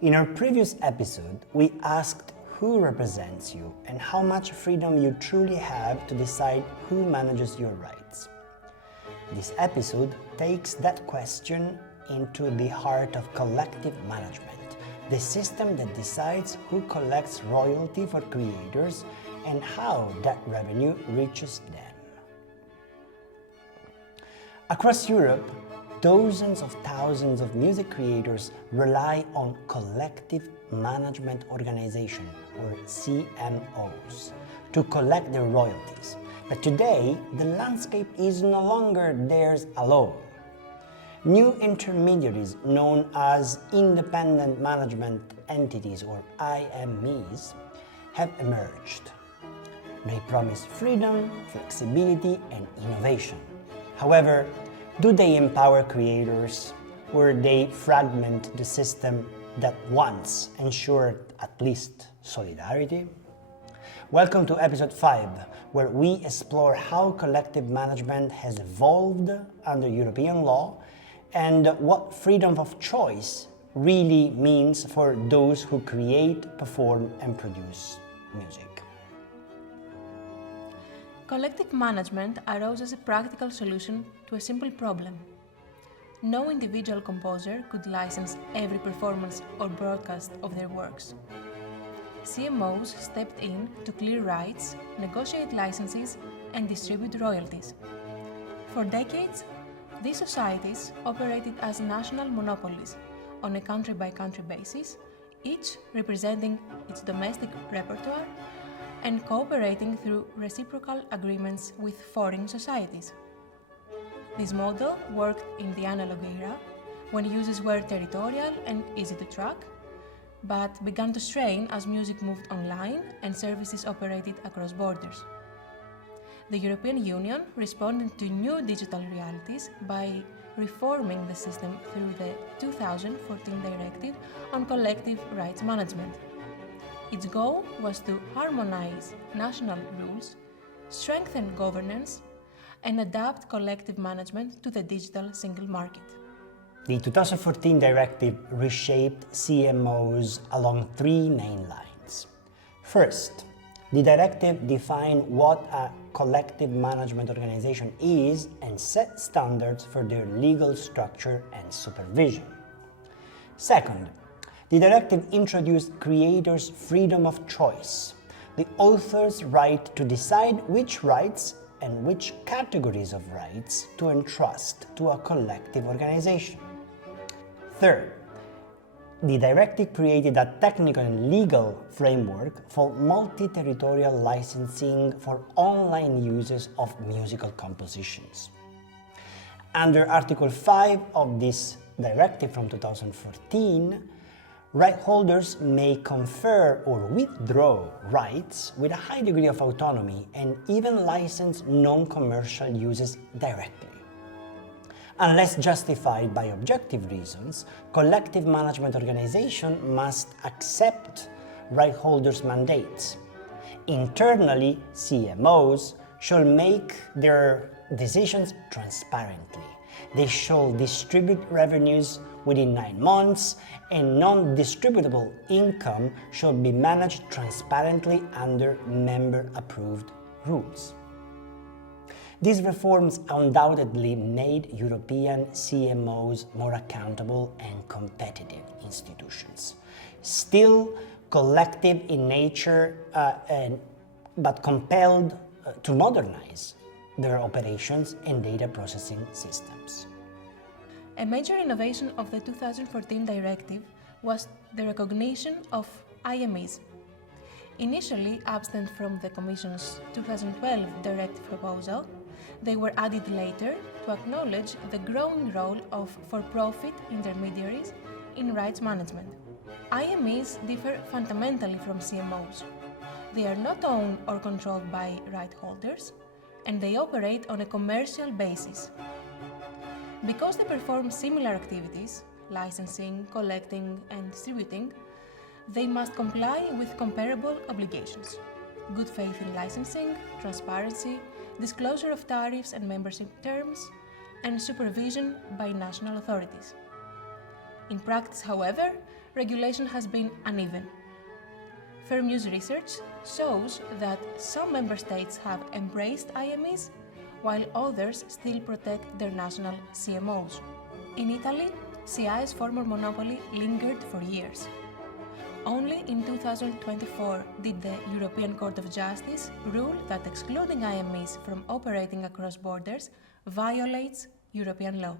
In our previous episode, we asked who represents you and how much freedom you truly have to decide who manages your rights. This episode takes that question into the heart of collective management, the system that decides who collects royalty for creators and how that revenue reaches them. Across Europe, dozens of thousands of music creators rely on collective management organizations, or CMOs, to collect their royalties. But today, the landscape is no longer theirs alone. New intermediaries known as independent management entities, or IMEs, have emerged. They promise freedom, flexibility, and innovation. However, do they empower creators, or they fragment the system that once ensured at least solidarity? Welcome to episode 5, where we explore how collective management has evolved under European law and what freedom of choice really means for those who create, perform, and produce music. Collective management arose as a practical solution to a simple problem. No individual composer could license every performance or broadcast of their works. CMOs stepped in to clear rights, negotiate licenses, and distribute royalties. For decades, these societies operated as national monopolies on a country-by-country basis, each representing its domestic repertoire and cooperating through reciprocal agreements with foreign societies. This model worked in the analog era, when uses were territorial and easy to track, but began to strain as music moved online and services operated across borders. The European Union responded to new digital realities by reforming the system through the 2014 Directive on Collective Rights Management. Its goal was to harmonize national rules, strengthen governance, and adapt collective management to the digital single market. The 2014 directive reshaped CMOs along three main lines. First, the directive defined what a collective management organization is and set standards for their legal structure and supervision. Second, the directive introduced creators' freedom of choice, the author's right to decide which rights and which categories of rights to entrust to a collective organization. Third, the directive created a technical and legal framework for multi-territorial licensing for online uses of musical compositions. Under Article 5 of this directive from 2014, right holders may confer or withdraw rights with a high degree of autonomy and even license non-commercial uses directly. Unless justified by objective reasons, collective management organizations must accept right holders' mandates. Internally, CMOs shall make their decisions transparently. They shall distribute revenues within 9 months, and non-distributable income shall be managed transparently under member-approved rules. These reforms undoubtedly made European CMOs more accountable and competitive institutions. Still collective in nature, but compelled to modernize their operations and data processing systems. A major innovation of the 2014 directive was the recognition of IMEs. Initially absent from the Commission's 2012 directive proposal, they were added later to acknowledge the growing role of for-profit intermediaries in rights management. IMEs differ fundamentally from CMOs. They are not owned or controlled by right holders, and they operate on a commercial basis. Because they perform similar activities, licensing, collecting, and distributing, they must comply with comparable obligations: good faith in licensing, transparency, disclosure of tariffs and membership terms, and supervision by national authorities. In practice, however, regulation has been uneven. Fair MusE research shows that some member states have embraced IMEs, while others still protect their national CMOs. In Italy, CI's former monopoly lingered for years. Only in 2024 did the European Court of Justice rule that excluding IMEs from operating across borders violates European law.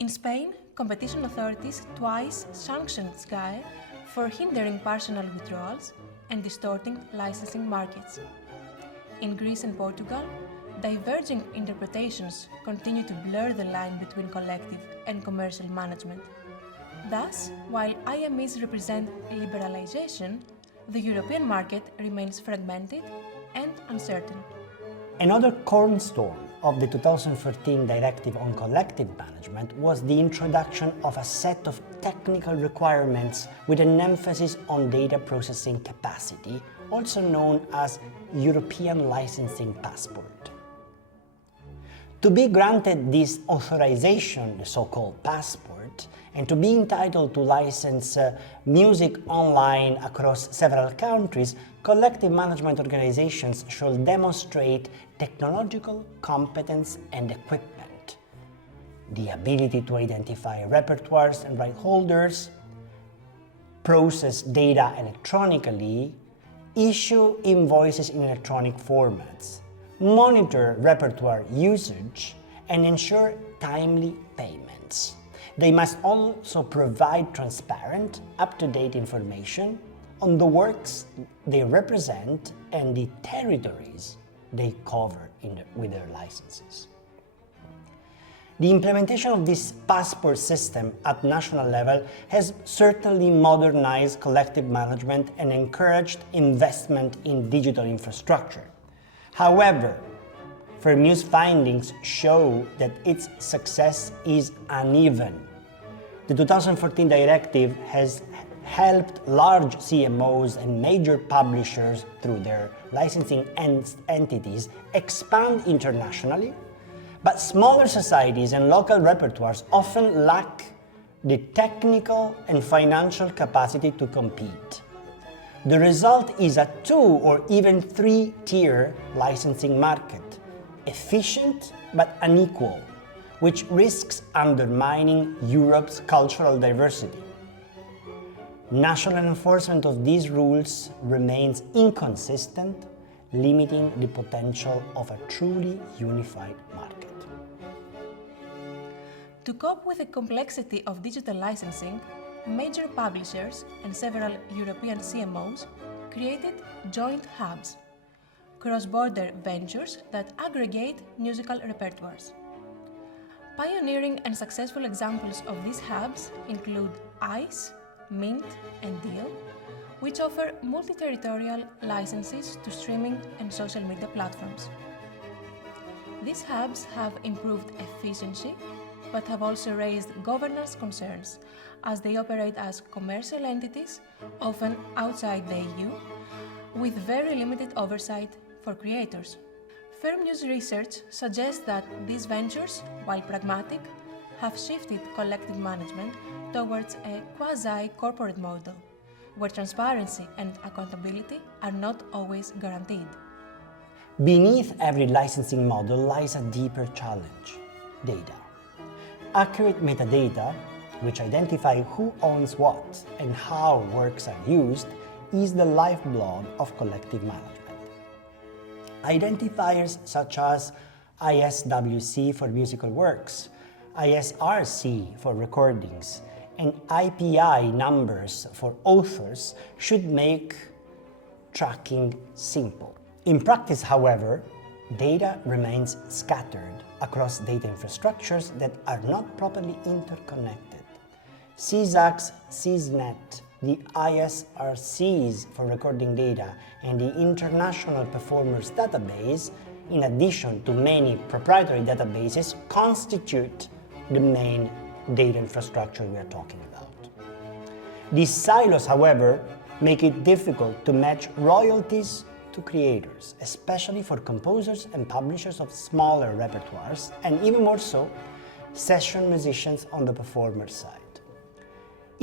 In Spain, competition authorities twice sanctioned SGAE for hindering personal withdrawals and distorting licensing markets. In Greece and Portugal, diverging interpretations continue to blur the line between collective and commercial management. Thus, while IMEs represent liberalization, the European market remains fragmented and uncertain. Another cornerstone of the 2013 Directive on Collective Management was the introduction of a set of technical requirements with an emphasis on data processing capacity, also known as European Licensing Passport. To be granted this authorization, the so-called passport, and to be entitled to license music online across several countries, collective management organizations should demonstrate technological competence and equipment, the ability to identify repertoires and right holders, process data electronically, issue invoices in electronic formats, monitor repertoire usage, and ensure timely payments. They must also provide transparent, up-to-date information on the works they represent and the territories they cover with their licenses. The implementation of this passport system at national level has certainly modernized collective management and encouraged investment in digital infrastructure. However, Fair MusE findings show that its success is uneven. The 2014 directive has helped large CMOs and major publishers through their licensing entities expand internationally, but smaller societies and local repertoires often lack the technical and financial capacity to compete. The result is a 2 or even 3-tier licensing market, efficient but unequal, which risks undermining Europe's cultural diversity. National enforcement of these rules remains inconsistent, limiting the potential of a truly unified market. To cope with the complexity of digital licensing, major publishers and several European CMOs created joint hubs, cross-border ventures that aggregate musical repertoires. Pioneering and successful examples of these hubs include ICE, Mint, and Deal, which offer multi-territorial licenses to streaming and social media platforms. These hubs have improved efficiency, but have also raised governance concerns as they operate as commercial entities, often outside the EU, with very limited oversight for creators. Fair MusE research suggests that these ventures, while pragmatic, have shifted collective management towards a quasi-corporate model, where transparency and accountability are not always guaranteed. Beneath every licensing model lies a deeper challenge: data. Accurate metadata, which identify who owns what and how works are used, is the lifeblood of collective management. Identifiers such as ISWC for musical works, ISRC for recordings, and IPI numbers for authors should make tracking simple. In practice, however, data remains scattered across data infrastructures that are not properly interconnected. CSAC's CSNet, the ISRCs for recording data, and the International Performers Database, in addition to many proprietary databases, constitute the main data infrastructure we are talking about. These silos, however, make it difficult to match royalties to creators, especially for composers and publishers of smaller repertoires, and even more so, session musicians on the performer side.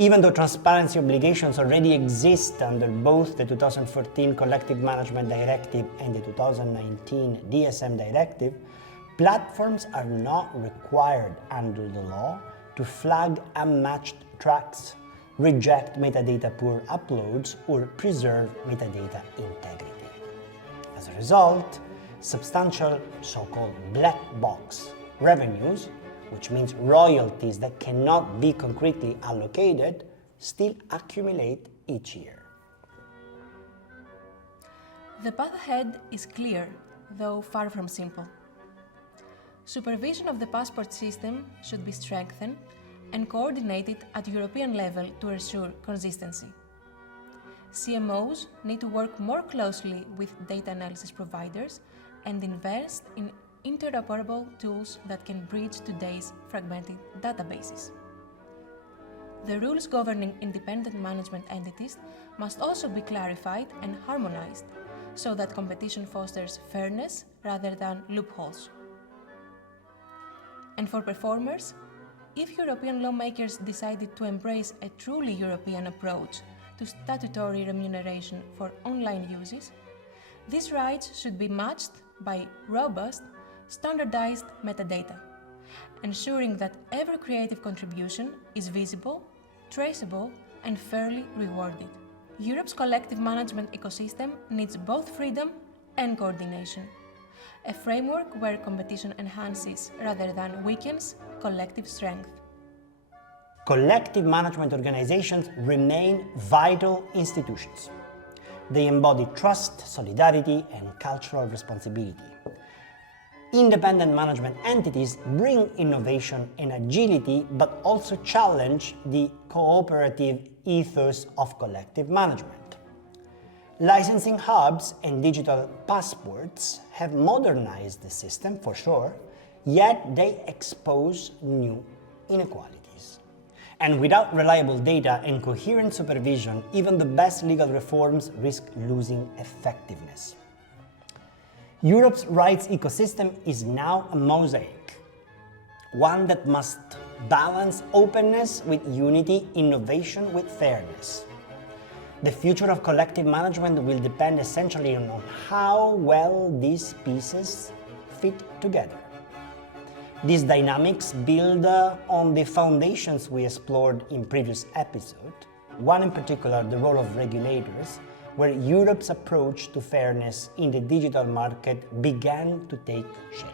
Even though transparency obligations already exist under both the 2014 Collective Management Directive and the 2019 DSM Directive, platforms are not required under the law to flag unmatched tracks, reject metadata poor uploads, or preserve metadata integrity. As a result, substantial so-called black box revenues, which means royalties that cannot be concretely allocated, still accumulate each year. The path ahead is clear, though far from simple. Supervision of the passport system should be strengthened and coordinated at European level to ensure consistency. CMOs need to work more closely with data analysis providers and invest in interoperable tools that can bridge today's fragmented databases. The rules governing independent management entities must also be clarified and harmonized so that competition fosters fairness rather than loopholes. And for performers, if European lawmakers decided to embrace a truly European approach to statutory remuneration for online uses, these rights should be matched by robust, standardized metadata, ensuring that every creative contribution is visible, traceable, and fairly rewarded. Europe's collective management ecosystem needs both freedom and coordination, a framework where competition enhances rather than weakens collective strength. Collective management organizations remain vital institutions. They embody trust, solidarity, and cultural responsibility. Independent management entities bring innovation and agility, but also challenge the cooperative ethos of collective management. Licensing hubs and digital passports have modernized the system for sure, yet they expose new inequalities. And without reliable data and coherent supervision, even the best legal reforms risk losing effectiveness. Europe's rights ecosystem is now a mosaic, one that must balance openness with unity, innovation with fairness. The future of collective management will depend essentially on how well these pieces fit together. These dynamics build on the foundations we explored in previous episodes, one in particular, the role of regulators, where Europe's approach to fairness in the digital market began to take shape.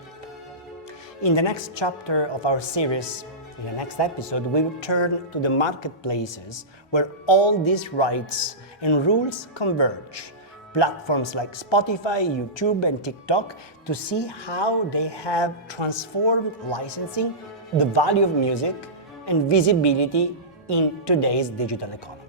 In the next chapter of our series, in the next episode, we will turn to the marketplaces where all these rights and rules converge, platforms like Spotify, YouTube, and TikTok, to see how they have transformed licensing, the value of music, and visibility in today's digital economy.